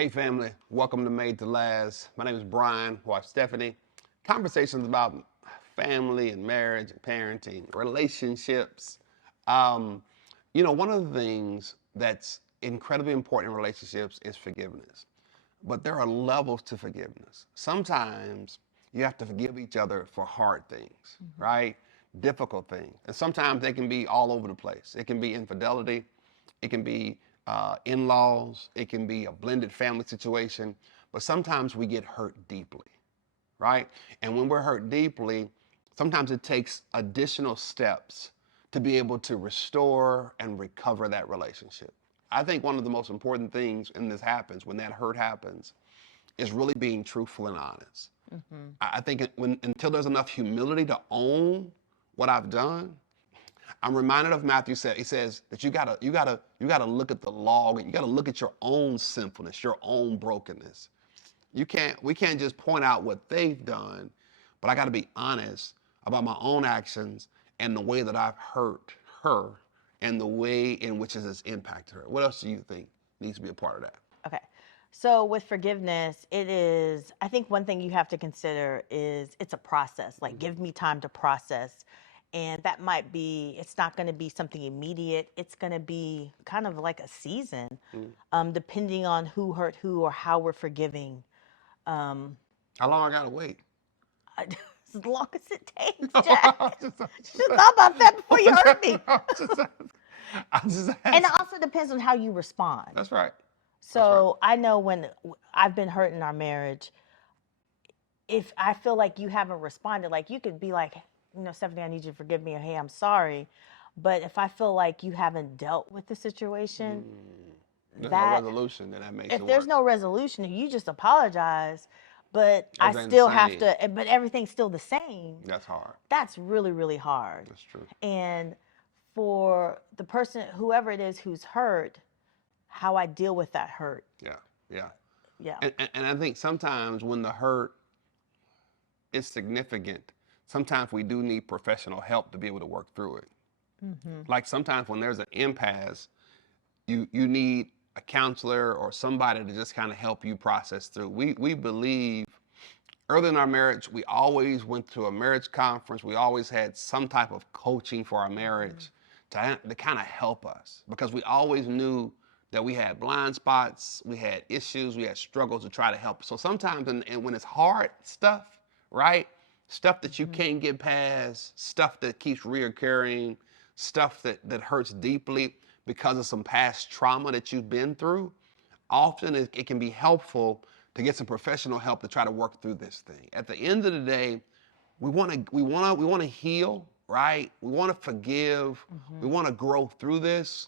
Hey family, welcome to Made to Last. My name is Brian, wife Stephanie. Conversations about family and marriage and parenting, relationships. Um, one of the things that's incredibly important in relationships is forgiveness. But there are levels to forgiveness. Sometimes you have to forgive each other for hard things, right? Difficult things. And sometimes they can be all over the place. It can be infidelity, it can be in laws, it can be a blended family situation. But sometimes we get hurt deeply, right? And when we're hurt deeply, sometimes it takes additional steps to be able to restore and recover that relationship. I think one of the most important things when this happens, when that hurt happens, is really being truthful and honest. I think until there's enough humility to own what I've done, I'm reminded of Matthew said, he says that you gotta look at the log and you gotta look at your own sinfulness, your own brokenness. We can't just point out what they've done, but I gotta be honest about my own actions and the way that I've hurt her and the way in which it has impacted her. What else do you think needs to be a part of that? Okay. So with forgiveness, I think one thing you have to consider is it's a process. Like, give me time to process. And that might be, it's not going to be something immediate. It's going to be kind of like a season, Mm. depending on who hurt who or how we're forgiving. Um, How long I gotta wait? as long as it takes, I Jack. just, I just, Just thought about that before you hurt me. I just, I just And it asked. also depends on how you respond. That's right. That's right. So I know when I've been hurt in our marriage, if I feel like you haven't responded, like you could be like, Stephanie, I need you to forgive me, or hey, I'm sorry. But if I feel like you haven't dealt with the situation, There's no that resolution, then that makes it if there's no worse. resolution, you just apologize, but I Everything's the still have same. to, but everything's still the same. That's hard. That's really, really hard. That's true. And for the person, whoever it is who's hurt, how I deal with that hurt. Yeah, yeah. Yeah. And I think sometimes when the hurt is significant, sometimes we do need professional help to be able to work through it. Mm-hmm. Like sometimes when there's an impasse, you need a counselor or somebody to just kind of help you process through. We believe early in our marriage, we always went to a marriage conference. We always had some type of coaching for our marriage to kind of help us because we always knew that we had blind spots, we had issues, we had struggles to try to help. So sometimes, and when it's hard stuff, right? Stuff that you Mm-hmm. can't get past, stuff that keeps reoccurring, stuff that hurts deeply because of some past trauma that you've been through, often it can be helpful to get some professional help to try to work through this thing. At the end of the day, we want to heal, right? We want to forgive. Mm-hmm. We want to grow through this,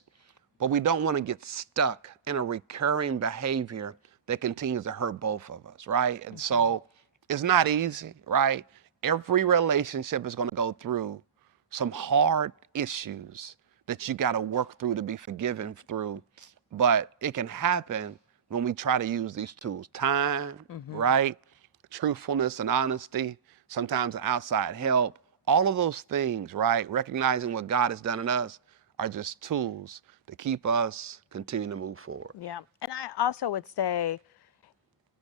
but we don't want to get stuck in a recurring behavior that continues to hurt both of us, right? And so it's not easy, right? Every relationship is going to go through some hard issues that you got to work through to be forgiven through, but it can happen when we try to use these tools: time, Mm-hmm. right? Truthfulness and honesty, sometimes outside help, all of those things, right? Recognizing what God has done in us are just tools to keep us continuing to move forward. Yeah. And I also would say,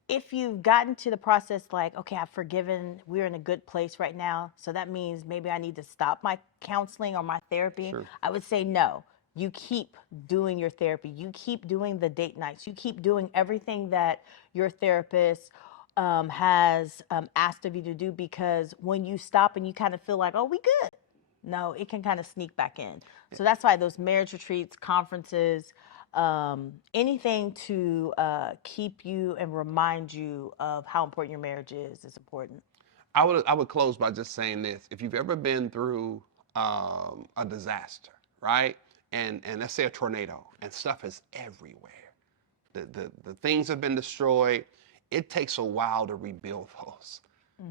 if you've gotten to the process like, okay, I've forgiven, we're in a good place right now, so that means maybe I need to stop my counseling or my therapy, Sure. I would say no. You keep doing your therapy, you keep doing the date nights, you keep doing everything that your therapist has asked of you to do, because when you stop and you kind of feel like, oh, we good, no, it can kind of sneak back in. So that's why those marriage retreats, conferences, anything to keep you and remind you of how important your marriage is important. I would close by just saying this: if you've ever been through a disaster, right, and let's say a tornado, and stuff is everywhere, the things have been destroyed. It takes a while to rebuild those,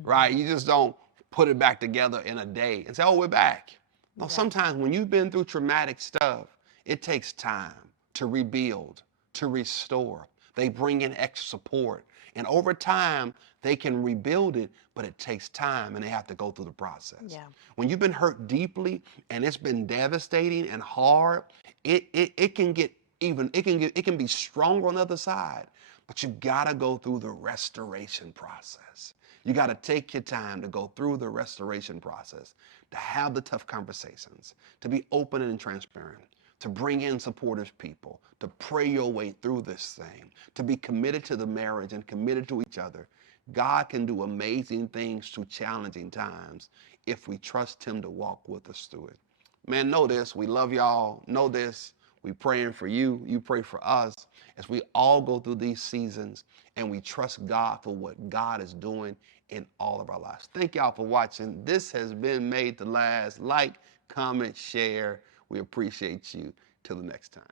right? Mm-hmm. You just don't put it back together in a day and say, "Oh, we're back." No, Yeah. sometimes when you've been through traumatic stuff, it takes time to rebuild, to restore. They bring in extra support. And over time, they can rebuild it, but it takes time and they have to go through the process. Yeah. When you've been hurt deeply and it's been devastating and hard, it can get even, it can be stronger on the other side. But you gotta go through the restoration process. You gotta take your time to go through the restoration process, to have the tough conversations, to be open and transparent, to bring in supportive people, to pray your way through this thing, to be committed to the marriage and committed to each other. God can do amazing things through challenging times if we trust him to walk with us through it. Man, know this. We love y'all. Know this. We praying for you. You pray for us as we all go through these seasons and we trust God for what God is doing in all of our lives. Thank y'all for watching. This has been Made to Last. Like, comment, share. We appreciate you. Till the next time.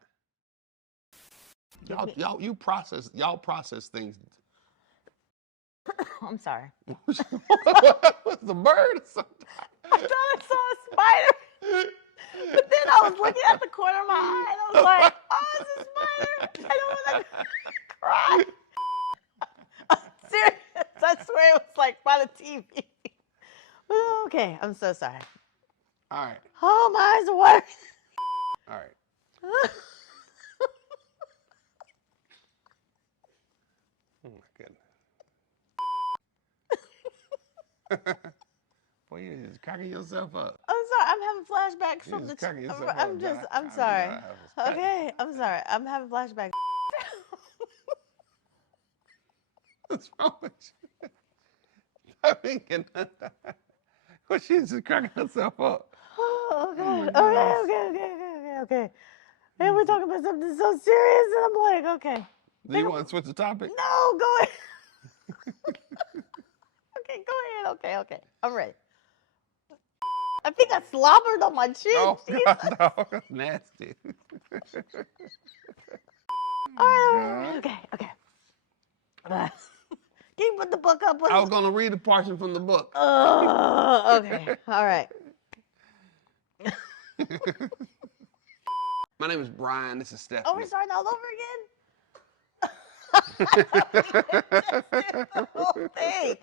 Y'all process things. I'm sorry. What's the bird or something? I thought I saw a spider. But then I was looking at the corner of my eye and I was like, oh, it's a spider. I don't want to cry. I'm serious. I swear it was like by the TV. Okay, I'm so sorry. All right. Oh, my eyes are watering. All right. Oh my goodness. Boy, you're just cracking yourself up. I'm sorry. I'm having flashbacks You're from the. just cracking yourself I'm up, just. Doc. I'm I sorry. was Okay, I'm sorry. I'm having flashbacks. What's wrong with you? I mean, well, she's just cracking herself up. Oh, my God. goodness. Okay. And we're talking about something so serious, and I'm like, okay. Do you want to switch the topic? No, go ahead. Okay, go ahead. Okay. I'm ready. I think I slobbered on my chin. Oh, Jesus. God, no. That's nasty. All right. Okay. Can you put the book up, please? I was going to read a portion from the book. Okay. All right. My name is Brian. This is Stephanie. Oh, we're starting all over again? The whole thing.